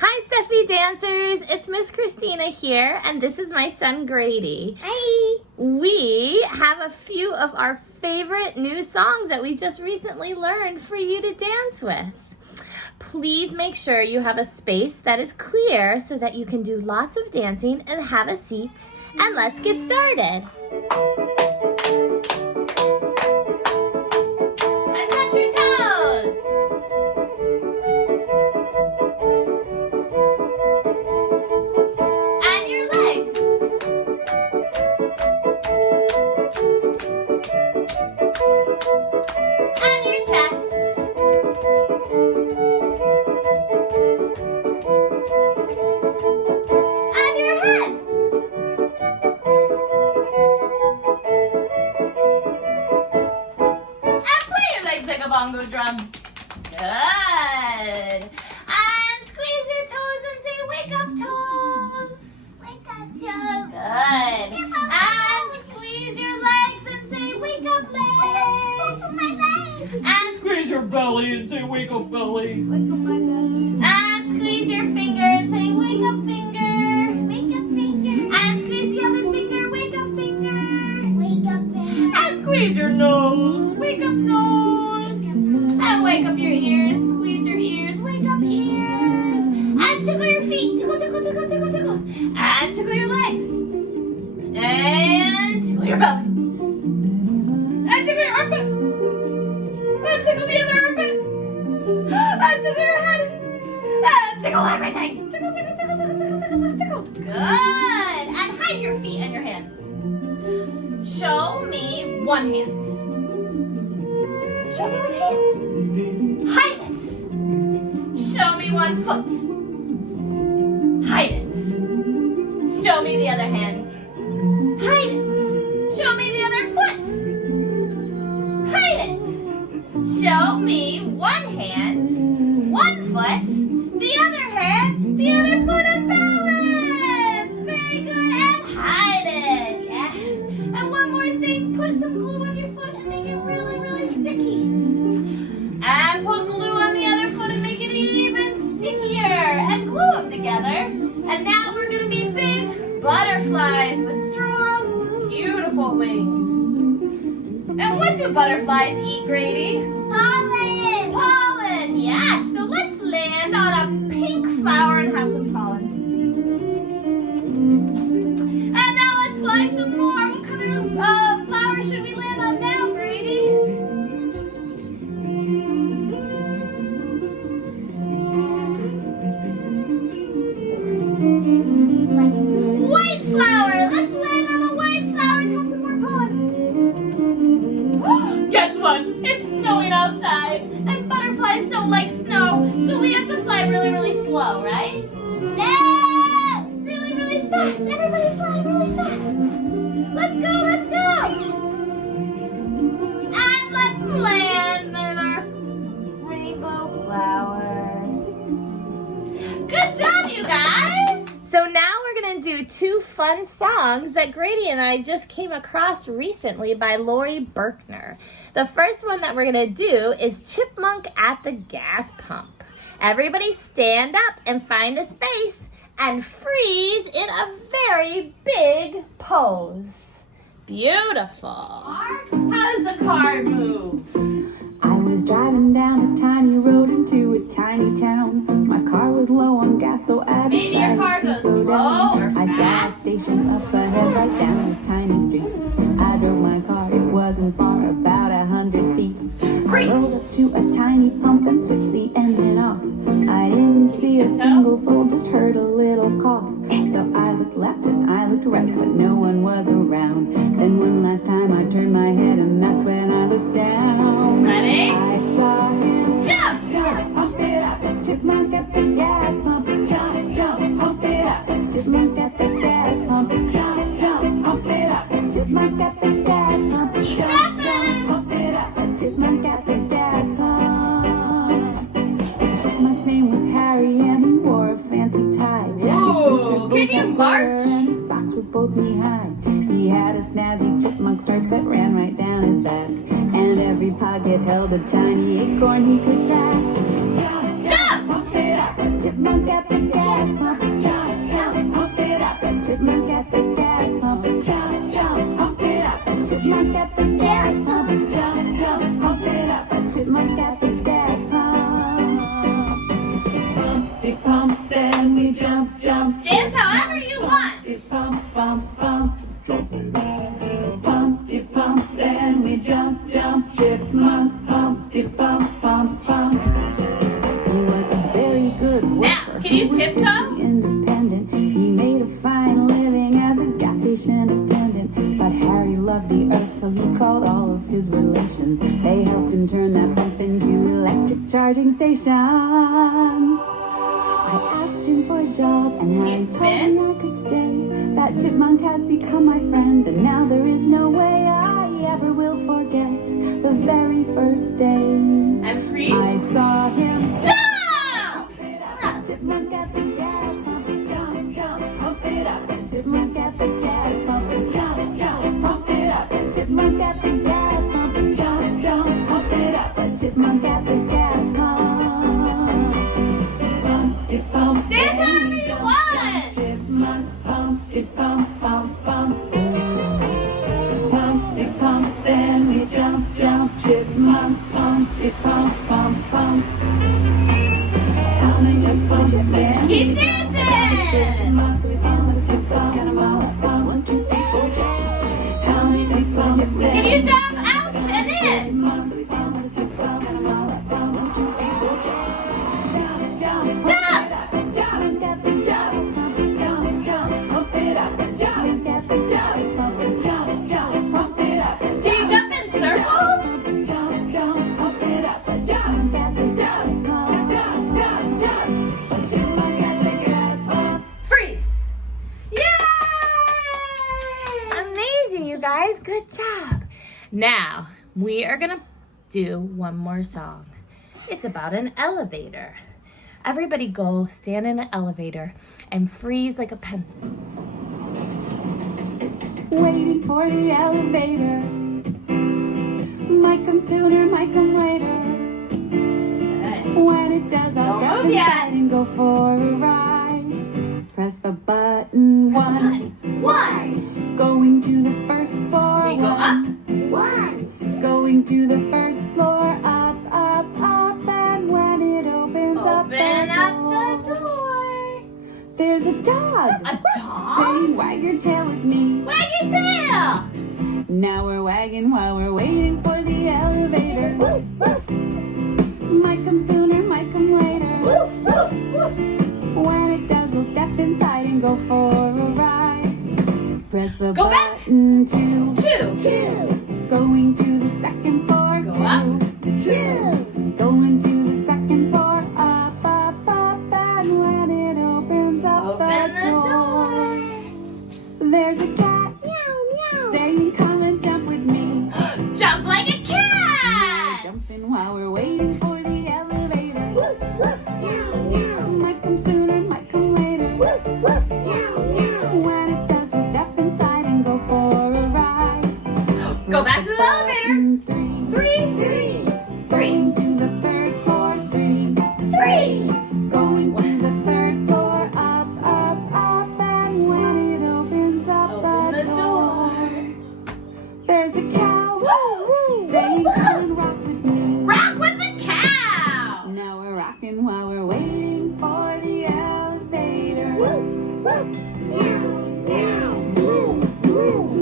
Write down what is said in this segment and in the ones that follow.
Hi, Steffi dancers. It's Miss Kristina here, and this is my son Grady. Hi. We have a few of our favorite new songs that we just recently learned for you to dance with. Please make sure you have a space that is clear so that you can do lots of dancing and have a seat. And let's get started. And touch your toes. And your legs. And your chest. And your head. And play your legs like a bongo drum. Good. And squeeze your toes and say, wake up toes. Wake up, Joe. Good. And squeeze your legs and say, wake up legs. My legs. And Squeeze your belly and say, wake up, belly. Wake up, my belly. And squeeze your finger and say, wake up finger. Wake up, finger. And squeeze the other finger, wake up finger. Wake up, finger. And squeeze your nose, wake up nose. And wake up your ears, squeeze your ears, wake up ears. And tickle your feet, tickle, tickle, tickle, tickle, tickle. And tickle your legs. And tickle your belly. And tickle your armpit. And tickle the other armpit. And tickle your head. And tickle everything. Tickle, tickle, tickle, tickle, tickle, tickle, tickle, tickle. Good. And hide your feet and your hands. Show me one hand. Show me one hand. Hide it. Show me one foot. Hide it. Show me the other hand. Hide it. Show me the other foot. Hide it. Show me one hand, one foot, the other hand, the other foot, and balance. Very good. And hide it. Yes. And one more thing. Put some glue on your foot and make it really, really sticky. And put glue on the other foot and make it even stickier. And glue them together. And now we're going to be big butterflies with strong, beautiful wings. And what do butterflies eat, Grady? Pollen. Pollen, yes. So let's land on a pink flower and have some pollen. And now let's fly some more. What kind of flower should we land on now, Grady? White flower. Let's land on a white flower and have some more pollen. Guess what? It's snowing outside, and butterflies don't like snow, so we have to fly really, really slow, right? No. Really, really fast. Everybody fly really fast. Let's go, let's go. And let's land in our rainbow flower. Good job, you guys. So now we're going to do two fun songs that Grady and I just came across recently by Lori Berkner. The first one that we're going to do is Chipmunk at the Gas Pump. Everybody stand up and find a space and freeze in a very big pose. Beautiful. How does the car move? I was driving down a tiny road into a tiny town. My car was low on gas, so I Maybe your car decided to goes slow slow down. or I saw a fast. station up ahead, right down a tiny street. I drove my car, it wasn't far, about 100 feet. Freeze. I rolled up to a tiny pump and switched the engine off. I didn't see a single soul, just heard a little cough. So I looked left and I looked right, but no one was around. Then one last time I turned my head and that's when I looked down. Ready? I saw him Jump! jump, pump it up, the chipmunk at the gas pump. Jump, jump, pump it up, the chipmunk at the gas pump. Jump, jump, pump it up, the chipmunk at the gas pump. Keep Jump, jumping. jump, pump it up, the chipmunk at the gas pump. The chipmunk's name was Harry and he wore a fancy tie. Ooh, can you march? And his socks were both knee-high. He had a snazzy chipmunk stripe that ran right down his back. And every pocket held a tiny acorn he could crack. Jump, jump, pump it up, the chipmunk at the chipmunk at the gas pump. Jump, jump, pump it up. A chipmunk at the gas pump. Pumpty pump, then we jump, jump. Dance however you want. Pump, pump, pump. Pumpty pump, then we jump, jump. Chipmunk, pumpty pump, pump, pump. He was a very good worker. Now, can you tiptoe? Independent. He made a fine living as a gas station attendant. But Harry loved the earth, so he called all of his relations. They helped him turn that pump into electric charging stations. I asked him for a job, and Harry told me I could stay. That chipmunk has become my friend, and now there is no way I ever will forget the very first day And freeze. I saw him. Jump! Chipmunk at the gas pump, jump, jump, pump it up. Chipmunk at the gas pump, jump, jump, pump it up. Chipmunk at the gas pump, jump, jump, pump it up. Chipmunk at the gas pump. Pumpty pump, Dance however you want. chipmunk, pumpty pump, pump, pump. Pumpty pump, then we jump, jump. Chipmunk, pumpty pump, pump, pump. How many jumps will you land? Keep dancing. Chipmunk, so we stand, let us skip, let's get 'em all up. 1, 2, 3, 4 jumps. How many jumps will you land? Can you jump out and in? Chipmunk, so we stand, let us skip, let's get 'em all up. 1, 2, 3, 4 jumps. Jump, jump, Jump. jump, get the jump, jump, jump, pump it up. Jump, get the jump, jump, jump, pump it up. Do you jump in circles? Jump, jump, pump it up. Jump, get the jump, jump, jump, jump. Chipmunk at the gas pump. Freeze. Yay! Amazing, you guys. Good job. Now, we are going to do one more song. It's about an elevator. Everybody go stand in an elevator and freeze like a pencil. Waiting for the elevator. Might come sooner, might come later. When it does, I'll Don't step move yet. inside and go for a ride. Press the button. One. Going to the first floor. We go up. One. Going to the first floor. Up, up, up. And when it opens Open up up the door. there's a dog. A dog? Saying, wag your tail with me. Wag your tail. Now we're wagging while we're waiting for the elevator. Might come sooner, might come later. When it does, we'll step inside and go for a ride. Press the Go back. button. 2. Two. Going to the second floor. Go 2. up. Two. Going to the second floor. Up, up, up. And when it opens up Open the door. there's a cat Meow, meow. saying, come and jump with me. Jump like a cat. Jumping while we're waiting for the elevator. Meow, meow. Might come sooner, might come later. Meow, meow. When it does, we'll step inside and go for a ride. Go back to the elevator. 3. Three. Going to the third floor. 3. Three. Going to the third floor. Up, up, up. And when it opens up Open the door. there's a cow saying, come and rock with me. Rock with the cow. Now we're rocking while we're waiting for the elevator. Meow, meow.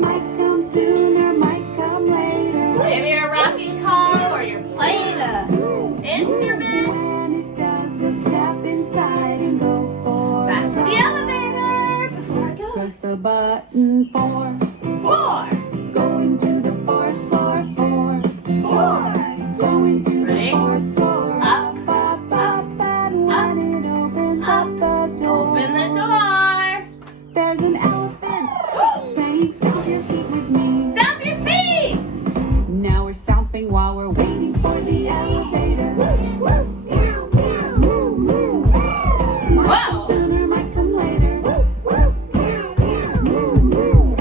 Might come sooner, might come later. Maybe you're a rocking call or you're playing an instrument. When it does, we'll step inside and go for Back a to the ride. elevator before it goes. Press the button. 4. 4. Going to the fourth floor. 4. 4. Going to Ready? the fourth floor. Up, up, up. And when it opens up the door. Open the door. There's an elephant saying, stomp your feet with me. Stomp your feet. Now we're stomping while we're waiting for the elevator. Meow, meow. Moo, moo. Might come sooner, might come later. Meow, meow. Moo, moo.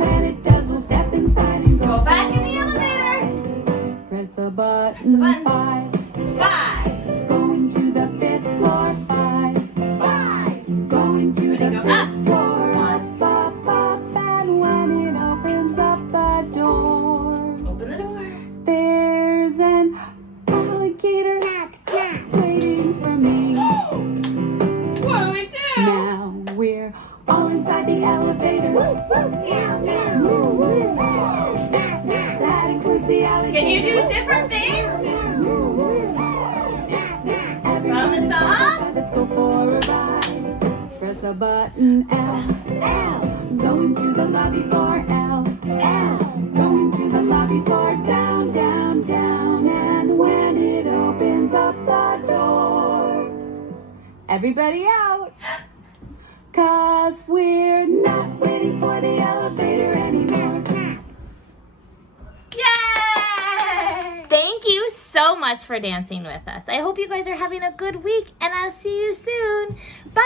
When it does, we'll step inside and Go back in the elevator. press the button. button. 5. 5. Going to the fifth floor. 5. 5. Going to Ready, the go fifth up. floor. Up, up, up. And when it opens up the door. the alligator. Can you do different things? Everyone From the is song? outside, let's go for a ride. Press the button L. Going to the lobby for L. Going to the lobby for down, down, down. And when it opens up the door, everybody out. 'Cause we're not waiting for the elevator anymore. Yay! Thank you so much for dancing with us. I hope you guys are having a good week, and I'll see you soon. Bye!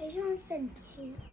I don't send two.